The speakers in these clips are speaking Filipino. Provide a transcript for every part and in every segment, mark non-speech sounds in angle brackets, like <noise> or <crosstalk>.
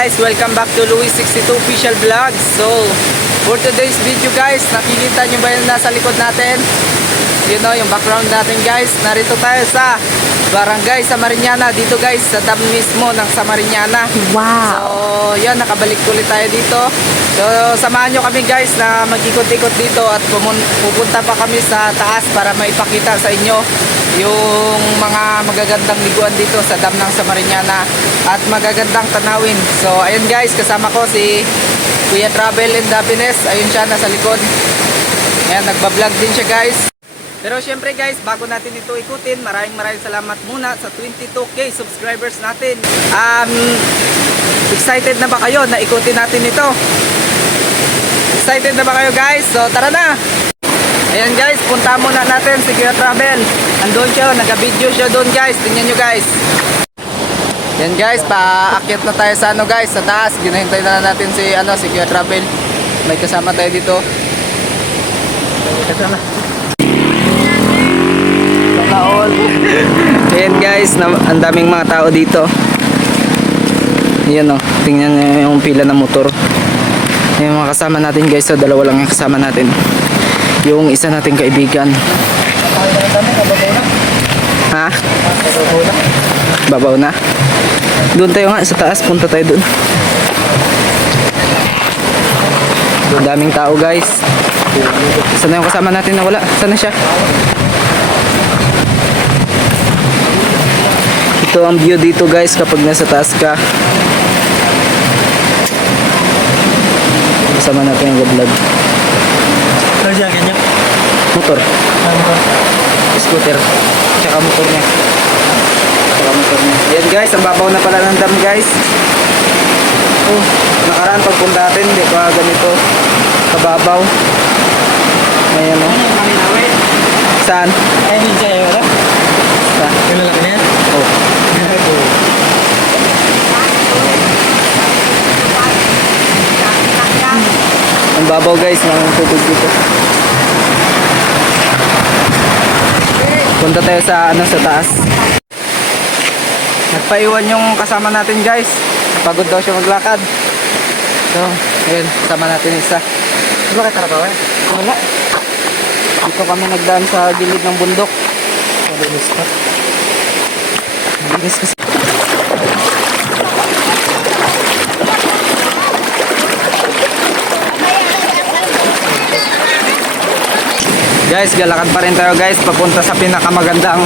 guys, welcome back to Louis 62 Official Vlog. So, for today's video guys, nakikita nyo ba yung nasa likod natin? You know, yung background natin guys. Narito tayo sa Barangay Samariñana. Dito guys, sa dam mismo ng Samariñana. Wow. So, yan, nakabalik ulit tayo dito. So, samahan nyo kami guys na mag-ikot-ikot dito at pupunta pa kami sa taas para maipakita sa inyo yung mga magagandang liguan dito sa dam ng Samariñana at magagandang tanawin. So, ayun guys, kasama ko si Kuya Travel and Happiness. Ayun siya, nasa likod. Ayan, nagbablog din siya guys. Pero syempre guys, bago natin ito ikutin, maraming maraming salamat muna sa 22k subscribers natin. Um, excited na ba kayo na ikutin natin ito? Excited na ba kayo guys? So tara na! Ayan guys, punta muna natin si Kuya Travel. Andun siya, nag-video siya doon guys. Tingnan nyo guys. Yan guys, paakyat na tayo sa ano guys, sa taas. Ginahintay na natin si ano si Kuya Travel. May kasama tayo dito. May kasama. Sana all. Ayan guys, na, ang daming mga tao dito. Ayan o, tingnan nyo yung pila ng motor. Yung mga kasama natin guys, so dalawa lang yung kasama natin. Yung isa nating kaibigan. Ha? Babaw na? Doon tayo nga sa taas, punta tayo doon. Doon daming tao guys. Sana yung kasama natin na wala? Sana siya? Ito ang view dito guys kapag nasa taas ka. Kasama natin yung vlog. Ano siya, ganyan? Motor. Ano ba? Scooter. Tsaka motor niya. Tsaka motor niya. Yan guys, ang babaw na pala ng dam guys. Oh, nakaraan pagpunta natin, di pa ganito. Kababaw. Ayan o. Ano namin? Saan? Ay, hindi siya, wala? Saan? Yung lalaki na yan? Oh. Ang babaw guys ng tubig dito. Punta tayo sa ano sa taas. Nagpaiwan yung kasama natin guys. Pagod daw siya maglakad. So, ayun, kasama natin isa. Bakit tarabaw eh? Wala. Dito kami nagdaan sa gilid ng bundok. Malinis pa. Malinis kasi. Guys, galakad pa rin tayo guys papunta sa pinakamagandang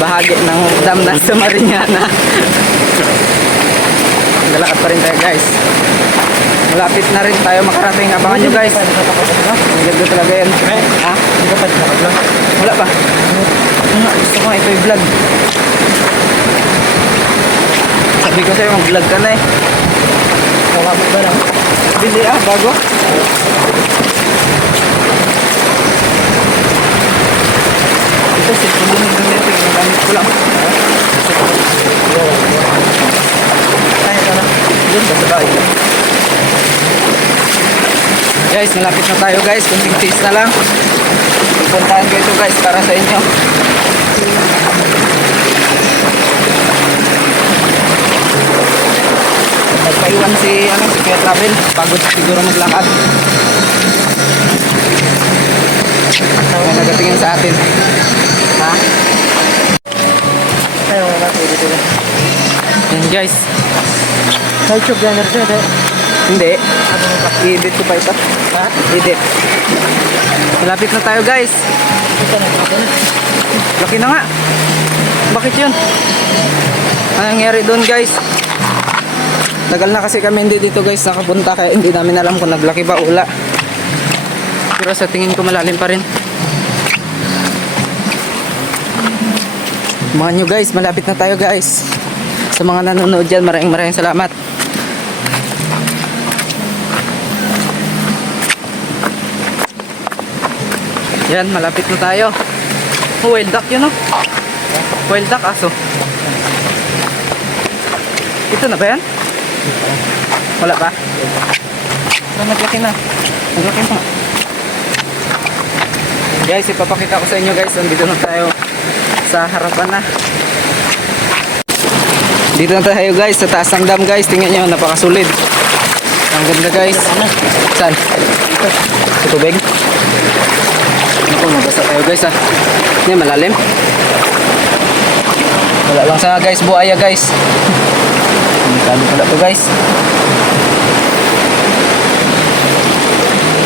bahagi ng dam ng Samariñana. <laughs> galakad pa rin tayo guys. Malapit na rin tayo makarating. Abangan nyo guys. Ang ganda talaga yan. Ha? Wala pa. Ano gusto ko ito i-vlog. Sabi ko sa'yo, mag-vlog ka na eh. Nakabot ba lang? Bili ah, bago. Ito, cellphone din yung gamitin. Yung gamit ko lang. Ay, ito na. Doon ka sa bahay. Guys, malapit na tayo guys. Kunting taste na lang. Puntahan ko ito guys para sa inyo. Nagpaiwan si, ano, si Kuya Travel. Pagod siguro maglakad. Kaya nagatingin sa atin. Ay, wala. Pwede dito. Yan guys. YouTube vlogger siya, eh. Hindi. I-edit ko pa ito. Ha? Edit. Malapit na tayo guys. Laki na nga. Bakit yun? Ano nangyari doon guys? Tagal na kasi kami hindi dito guys nakapunta kaya hindi namin alam kung naglaki ba ula. Pero sa tingin ko malalim pa rin. Mga nyo guys, malapit na tayo guys. Sa mga nanonood dyan, maraming maraming salamat. Yan, malapit na tayo. Oh, wild duck yun oh. Wild duck aso. Ito na ba yan? Wala pa? So, naglaki na. Naglaki na. Guys, ipapakita ko sa inyo guys. Nandito na tayo sa harapan na. Dito na tayo guys, sa taas ng dam guys. Tingnan nyo, napakasulid. Ang ganda guys. Saan? Sa tubig? Naku, mabasa tayo guys ah. Yan, malalim. Wala lang sa guys, buaya guys. Delikado pala to guys.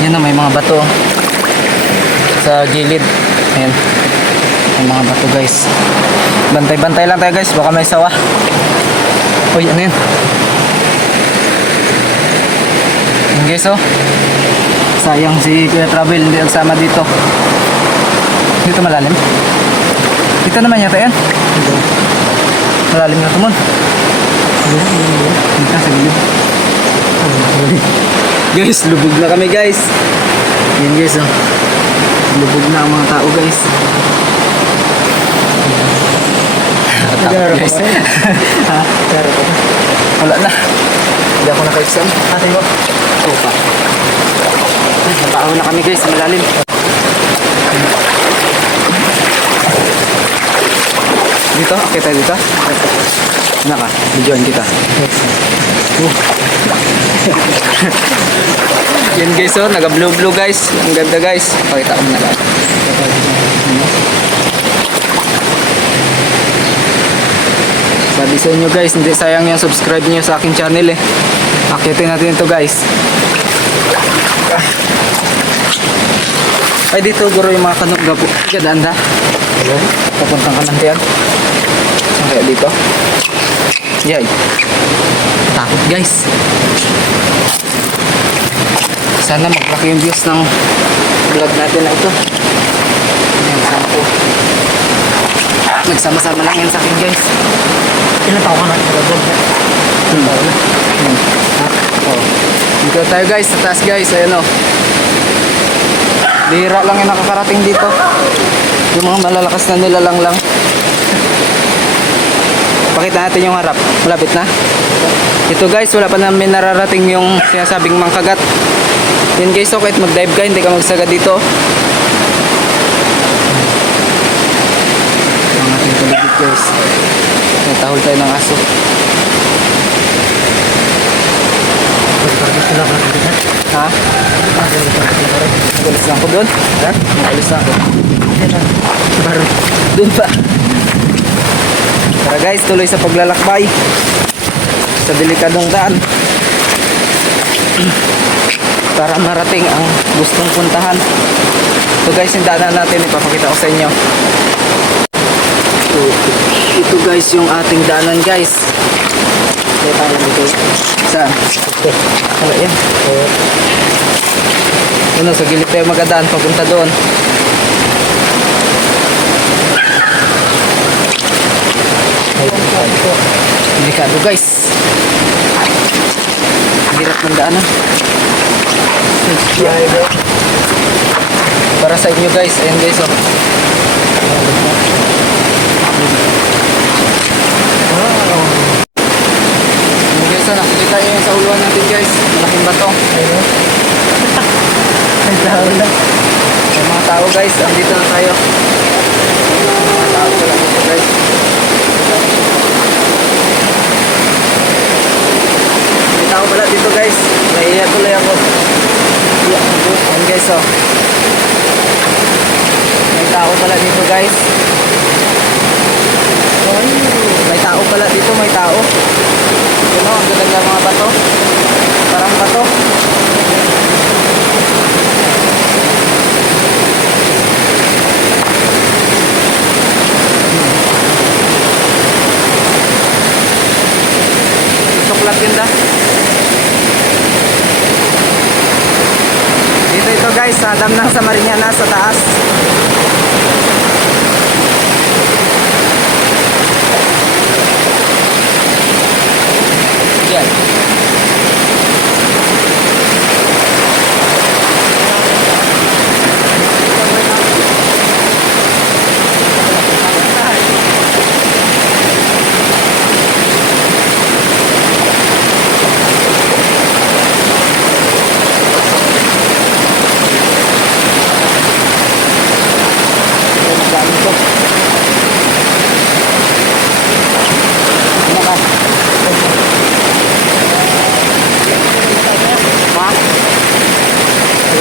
Yan na, may mga bato. Sa gilid. Ayan. May mga bato guys. Bantay-bantay lang tayo guys, baka may sawa. Uy, ano yun? Yan guys oh. Sayang si Kuya Travel hindi nagsama dito. Dito malalim. Dito naman yata yan. Malalim na tumon. Dito sa gilid. Guys, lubog na kami guys. Yan guys oh. Lubog na ang mga tao guys. Takot, guys. ha? Wala na. Hindi ako naka-exam. Ate mo? Oo pa. Natao na kami guys, malalim. Dito, akit tayo dito. Ano ka? Videoan kita. Oh. <laughs> Yan guys oh, naga blue blue guys. Ang ganda guys. Pakita ko na lang. Sabi sa inyo guys, hindi sayang yung subscribe niyo sa aking channel eh. Akitin natin ito guys. Ay dito guro yung mga kanok gapo. Gadanda. Papuntang kanan diyan. Saan kaya dito? Yay. Takot guys. Sana maglaki yung views ng vlog natin na ito. Ayan, sana po. Nagsama-sama lang yan sa akin guys. Ilan taon ka na? Nagabog na. Hmm. Hmm. Ha? Oh. Dito tayo guys, sa taas guys, ayan o. Bihira lang yung nakakarating dito. Yung mga malalakas na nilalang lang. Pakita natin yung harap. Malapit na. Ito guys, wala pa namin nararating yung sinasabing mangkagat. Yan guys, so kahit mag-dive ka, hindi ka magsagad dito. Ang ating paligid guys. Natahol tayo ng aso. Ha? Alis lang ko doon. Ha? Alis lang ako. Doon pa. Tara guys, tuloy sa paglalakbay. Sa delikadong daan. Para marating ang gustong puntahan. Ito guys, yung daanan natin, ipapakita ko sa inyo. Ito, ito guys, yung ating daanan guys. Ito tayo dito. Saan? Wala yan. Ano, sa gilid tayo magadaan, papunta doon. Delikado guys. Hirap ng daanan. Para sa inyo guys, ayan guys oh. Ayan guys oh, nakikita nyo yung sa uluan natin guys. Malaking bato. Ayun. Ang tao na. May mga tao guys, andito na tayo. May mga tao pala dito guys. May tao pala dito guys. Naiiyak tuloy ako. Iyak ako. Ayan guys oh. May tao pala dito guys. Ay, may tao pala dito, may tao. Yun o, ang ganda ng mga bato. Parang bato. Suklat yun da. Dito ito guys, sa dam ng Samariñana sa taas.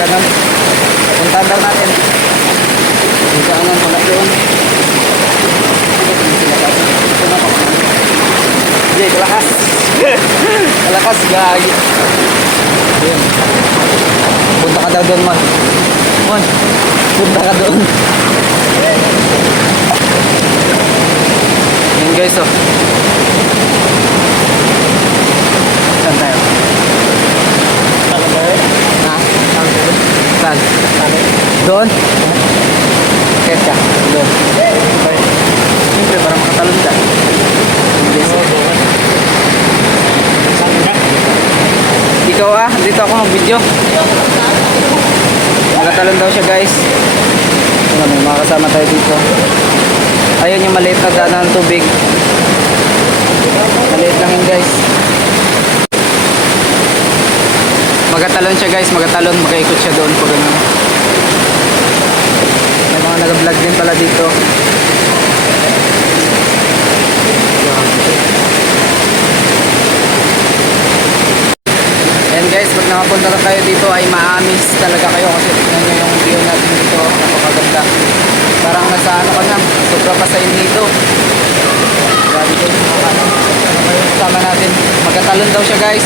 Puntahan daw natin. Kung saan ang pala doon. Ito na pa. Hindi, kalakas. kalakas, gagi. Ayun. Punta ka daw doon, man. Man, punta ka doon. Yan guys, oh. Saan tayo? Ha? Saan? Doon? Kaya ka? Doon. Siyempre, para makatalon ka. Ikaw ah, dito ako mag-video. Nakatalon daw siya guys. Ano, may mga kasama tayo dito. Ayun yung maliit na daanan ng tubig. Maliit lang yun guys. Magatalon siya guys, magatalon, makaikot siya doon pag ano. Nag-vlog din pala dito. Ayan guys, pag nakapunta na kayo dito ay maamis talaga kayo kasi tignan nyo yung view natin dito. Napakaganda. Parang nasa ano ka na, sobra pa sa dito. Grabe kayo kasama natin. Magkatalon daw siya guys.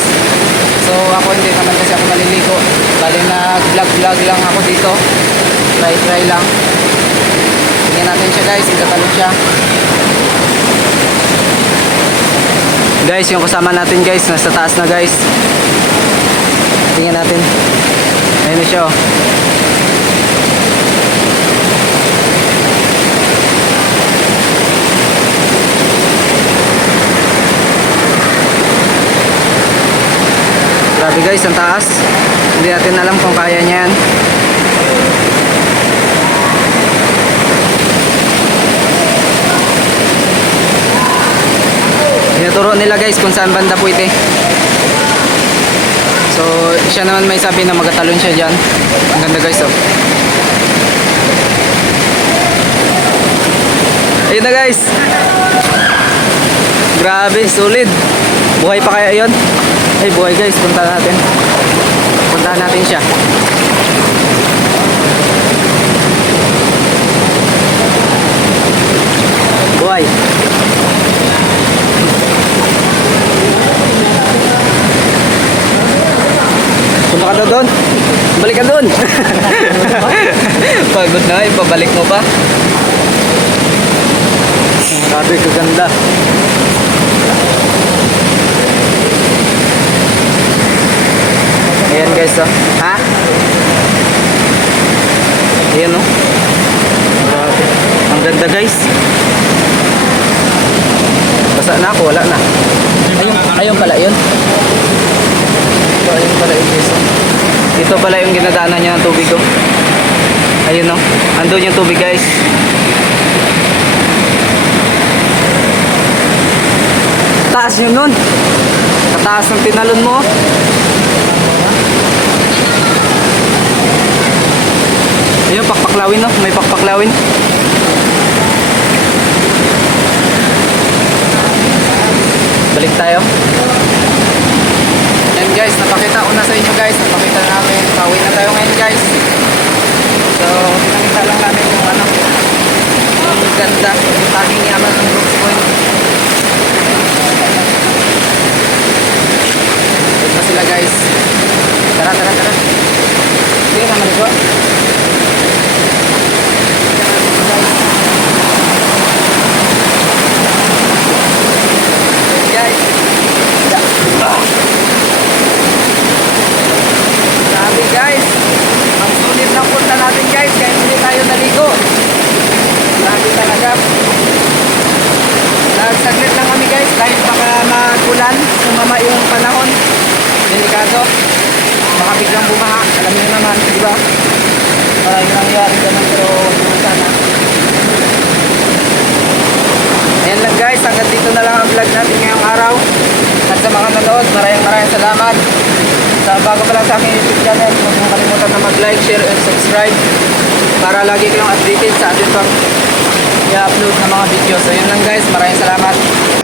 So ako hindi naman kasi ako maliligo. Bali na vlog vlog lang ako dito. Try try lang. Tingnan natin siya guys, magkatalon siya. Guys, yung kasama natin guys, nasa taas na guys. Tingnan natin. Ayun na siya oh. Grabe guys, ang taas. Hindi natin alam kung kaya niya Tinuturo nila guys kung saan banda pwede. So, siya naman may sabi na magatalon siya dyan. Ang ganda guys, oh. Ayun na guys. Grabe, solid. Buhay pa kaya yon? Ay, buhay guys. Punta natin. Puntahan natin siya. Buhay. Punta daw doon. Balik ka doon. <laughs> Pagod na, ipabalik mo pa. Grabe, kaganda. Ayan guys, oh. Ha? Ayan, oh. Ang ganda guys. Basa na ako, wala na. Ayun, ayun pala yun. Ayun pala yung guys. oh. Ito pala yung ginadaanan niya ng tubig, oh. Ayun, oh. Andun yung tubig guys. Taas yun nun. Kataas ng tinalon mo. Ayun, pakpaklawin no. May pakpaklawin. Balik tayo. Guys, napakita ko na sa inyo guys. Napakita namin. Pauwi na tayo ngayon guys. So, pinakita lang namin yung ano. Yung ganda. Yung taging yaman ng Brooks Point. Pa sila guys. Tara, tara, tara. Sige, naman ito. Guys. Grabe guys. Ang sulit ng punta natin guys. Kaya hindi tayo naligo. Grabe talaga. Nagsaglit lang kami guys. Dahil baka magulan. Sumama yung panahon. Delikado. Baka biglang bumaha. Alam niyo naman, di ba? Maraming nangyari ganun pero sana. Ayan lang guys, hanggang dito na lang ang vlog natin ngayong araw. At sa mga nanood, maraming maraming salamat. Sa bago pa lang sa aking YouTube channel, huwag mong kalimutan na mag-like, share, and subscribe para lagi kayong updated sa ating pang i-upload na mga videos. So lang guys, maraming salamat.